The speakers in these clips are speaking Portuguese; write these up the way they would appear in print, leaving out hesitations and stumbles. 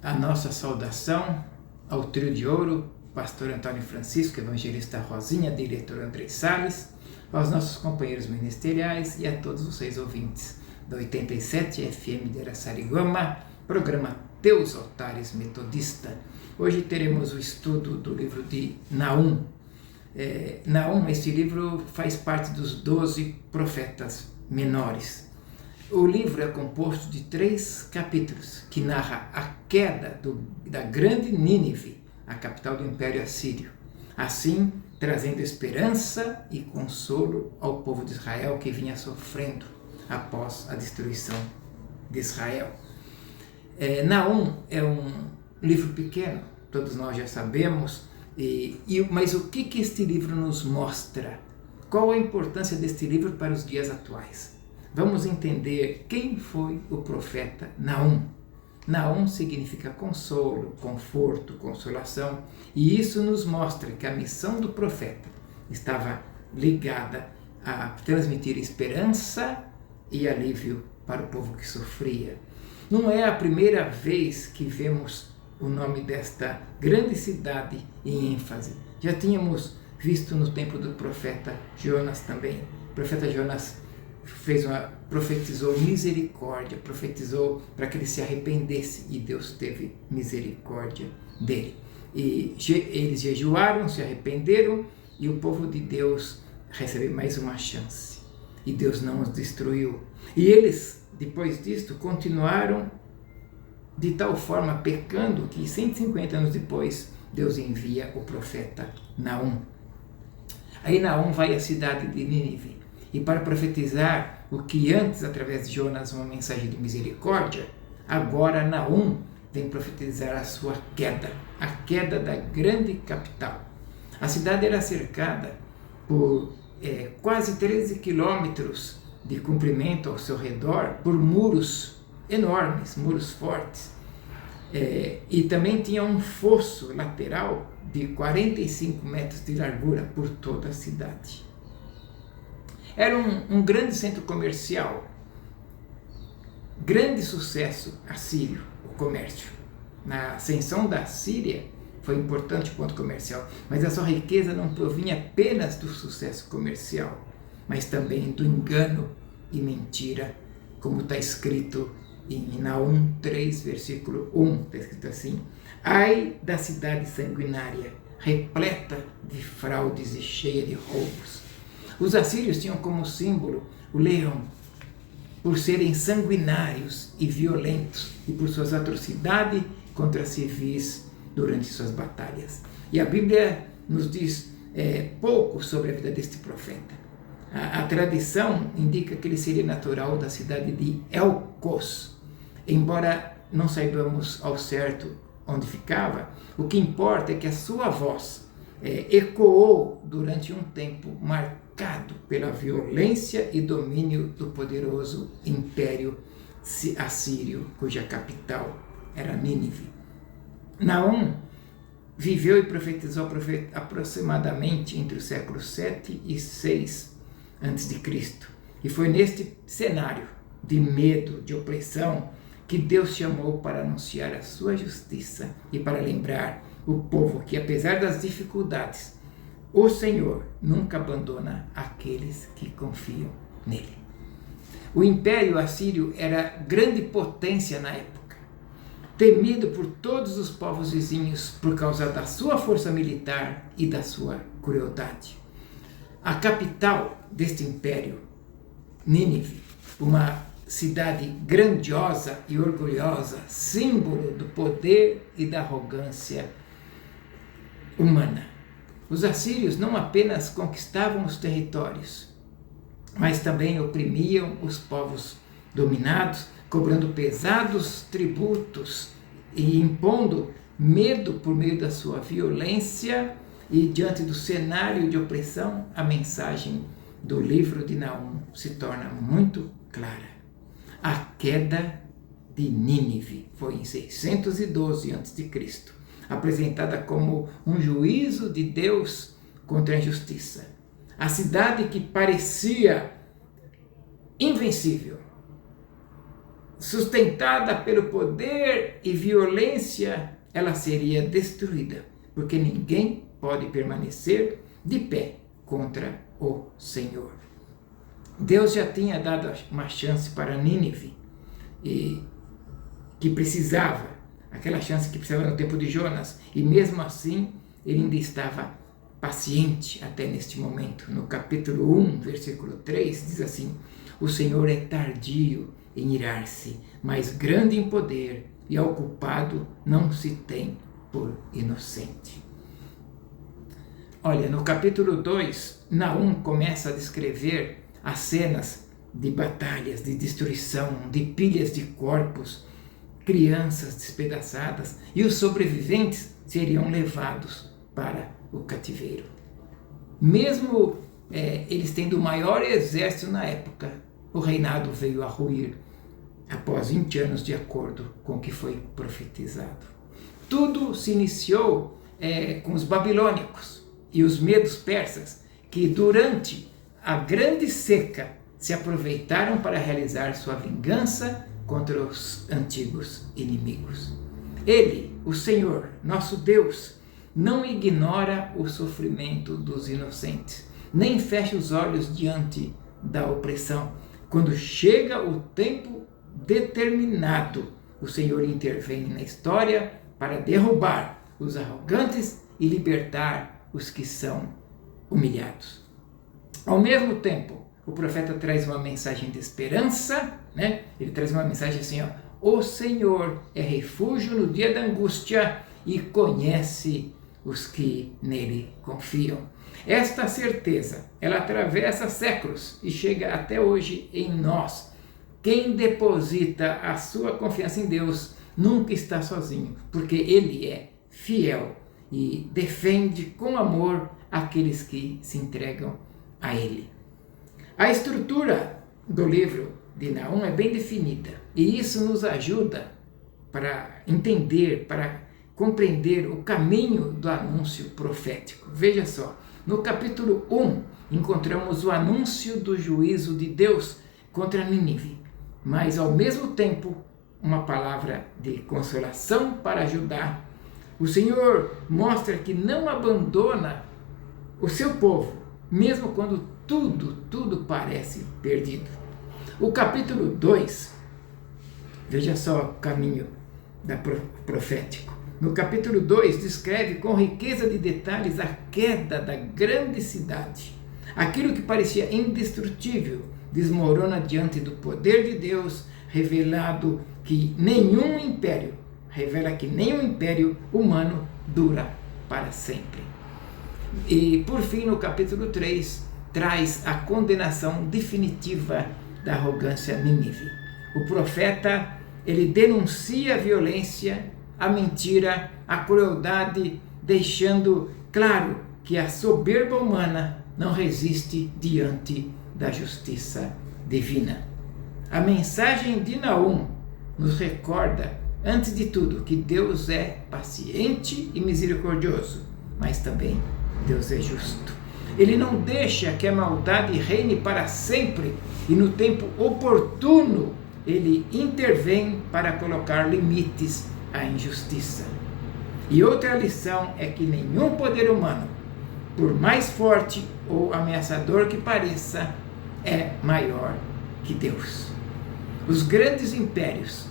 A nossa saudação ao trio de ouro, pastor Antônio Francisco, evangelista Rosinha, diretor André Salles, aos nossos companheiros ministeriais e a todos vocês ouvintes da 87 FM de Araçariguama, programa Teus Altares Metodista. Hoje teremos o estudo do livro de Naum. Naum, esse livro faz parte dos 12 profetas menores. O livro é composto de 3 capítulos que narra a queda da grande Nínive, a capital do Império Assírio, assim trazendo esperança e consolo ao povo de Israel que vinha sofrendo após a destruição de Israel. Naum é um livro pequeno, todos nós já sabemos, mas o que este livro nos mostra? Qual a importância deste livro para os dias atuais? Vamos entender quem foi o profeta Naum. Naum significa consolo, conforto, consolação, e isso nos mostra que a missão do profeta estava ligada a transmitir esperança e alívio para o povo que sofria. Não é a primeira vez que vemos o nome desta grande cidade em ênfase. Já tínhamos visto no tempo do profeta Jonas também. O profeta Jonas profetizou misericórdia, profetizou para que ele se arrependesse, e Deus teve misericórdia dele. E eles jejuaram, se arrependeram, e o povo de Deus recebeu mais uma chance. E Deus não os destruiu. E eles, depois disto, continuaram de tal forma pecando que 150 anos depois Deus envia o profeta Naum. Aí Naum vai à cidade de Nínive, e para profetizar o que antes, através de Jonas, uma mensagem de misericórdia, agora Naum vem profetizar a sua queda, a queda da grande capital. A cidade era cercada por quase 13 quilômetros de comprimento ao seu redor, por muros enormes, muros fortes, e também tinha um fosso lateral de 45 metros de largura por toda a cidade. Era um grande centro comercial, grande sucesso assírio, o comércio. Na ascensão da Síria foi importante o ponto comercial, mas a sua riqueza não provinha apenas do sucesso comercial, mas também do engano e mentira, como está escrito em Naum 3, versículo 1, está escrito assim: ai da cidade sanguinária, repleta de fraudes e cheia de roubos. Os assírios tinham como símbolo o leão, por serem sanguinários e violentos, e por suas atrocidades contra civis durante suas batalhas. E a Bíblia nos diz pouco sobre a vida deste profeta. A tradição indica que ele seria natural da cidade de Elcos, embora não saibamos ao certo onde ficava. O que importa é que a sua voz ecoou durante um tempo marcado pela violência e domínio do poderoso Império Assírio, cuja capital era Nínive. Naum viveu e profetizou aproximadamente entre os séculos 7 e 6 a.C. E foi neste cenário de medo, de opressão, que Deus chamou para anunciar a sua justiça e para lembrar o povo que, apesar das dificuldades, o Senhor nunca abandona aqueles que confiam nele. O Império Assírio era grande potência na época, temido por todos os povos vizinhos por causa da sua força militar e da sua crueldade. A capital deste império, Nínive, uma cidade grandiosa e orgulhosa, símbolo do poder e da arrogância humana. Os assírios não apenas conquistavam os territórios, mas também oprimiam os povos dominados, cobrando pesados tributos e impondo medo por meio da sua violência. E diante do cenário de opressão, a mensagem do livro de Naum se torna muito clara. A queda de Nínive foi em 612 a.C., apresentada como um juízo de Deus contra a injustiça. A cidade que parecia invencível sustentada pelo poder e violência, ela seria destruída, porque ninguém pode permanecer de pé contra o Senhor. Deus já tinha dado uma chance para Nínive, e que precisava, aquela chance que precisava no tempo de Jonas, e mesmo assim ele ainda estava paciente até neste momento. No capítulo 1, versículo 3, diz assim: o Senhor é tardio em irar-se, mas grande em poder, e ao culpado não se tem por inocente. Olha, no capítulo 2, Naum começa a descrever as cenas de batalhas, de destruição, de pilhas de corpos, crianças despedaçadas, e os sobreviventes seriam levados para o cativeiro. Mesmo eles tendo o maior exército na época, o reinado veio a ruir após 20 anos, de acordo com o que foi profetizado. Tudo se iniciou com os babilônicos e os medos persas, que durante a grande seca se aproveitaram para realizar sua vingança contra os antigos inimigos. Ele, o Senhor, nosso Deus, não ignora o sofrimento dos inocentes, nem fecha os olhos diante da opressão. Quando chega o tempo determinado, o Senhor intervém na história para derrubar os arrogantes e libertar os que são humilhados. Ao mesmo tempo, o profeta traz uma mensagem de esperança, né? Ele traz uma mensagem assim, ó: o Senhor é refúgio no dia da angústia e conhece os que nele confiam. Esta certeza, ela atravessa séculos e chega até hoje em nós. Quem deposita a sua confiança em Deus nunca está sozinho, porque Ele é fiel e defende com amor aqueles que se entregam a Ele. A estrutura do livro de Naum é bem definida, e isso nos ajuda para entender, para compreender o caminho do anúncio profético. Veja só, no capítulo 1, encontramos o anúncio do juízo de Deus contra Nínive, mas ao mesmo tempo uma palavra de consolação para Judá. O Senhor mostra que não abandona o seu povo, mesmo quando tudo parece perdido. O capítulo 2, veja só o caminho profético. No capítulo 2, descreve com riqueza de detalhes a queda da grande cidade. Aquilo que parecia indestrutível desmorona diante do poder de Deus, revela que nenhum império humano dura para sempre. E, por fim, no capítulo 3, traz a condenação definitiva da arrogância Nínive. O profeta, ele denuncia a violência, a mentira, a crueldade, deixando claro que a soberba humana não resiste diante da justiça divina. A mensagem de Naum nos recorda, antes de tudo, que Deus é paciente e misericordioso, mas também Deus é justo. Ele não deixa que a maldade reine para sempre, e no tempo oportuno ele intervém para colocar limites à injustiça. E outra lição é que nenhum poder humano, por mais forte ou ameaçador que pareça, é maior que Deus. Os grandes impérios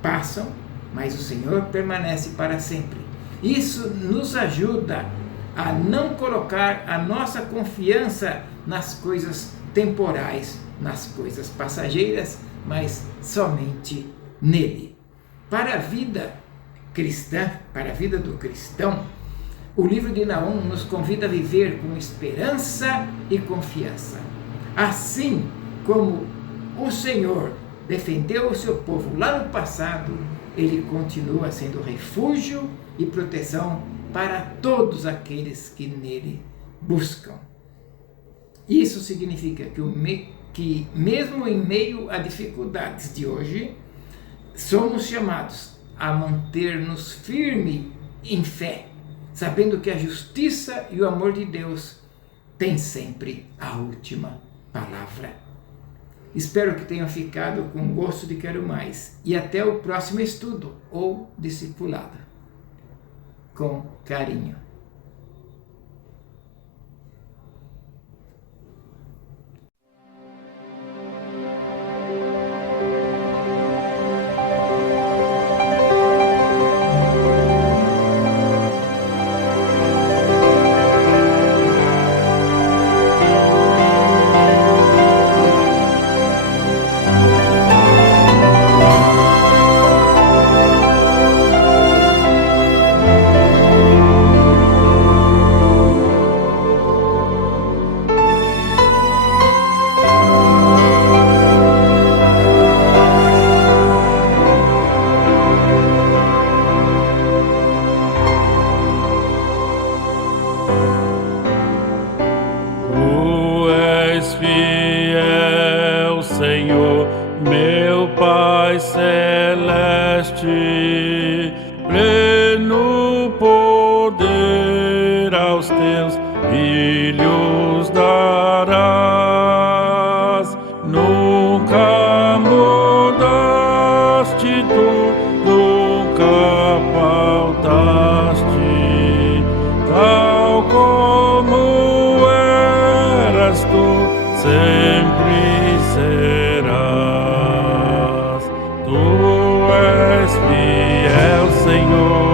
passam, mas o Senhor permanece para sempre. Isso nos ajuda a não colocar a nossa confiança nas coisas temporais, nas coisas passageiras, mas somente nele. Para a vida cristã, para a vida do cristão, o livro de Naum nos convida a viver com esperança e confiança. Assim como o Senhor defendeu o seu povo lá no passado, ele continua sendo refúgio e proteção para todos aqueles que nele buscam. Isso significa que mesmo em meio a dificuldades de hoje, somos chamados a manter-nos firmes em fé, sabendo que a justiça e o amor de Deus têm sempre a última palavra. Espero que tenham ficado com gosto de quero mais. E até o próximo estudo ou discipulado. Com carinho. Fiel, Senhor, meu Pai celeste, pleno poder aos teus filhos darás. Nunca mudaste tu, nunca faltaste, tal como eras tu, sempre serás. Tu és fiel, Senhor.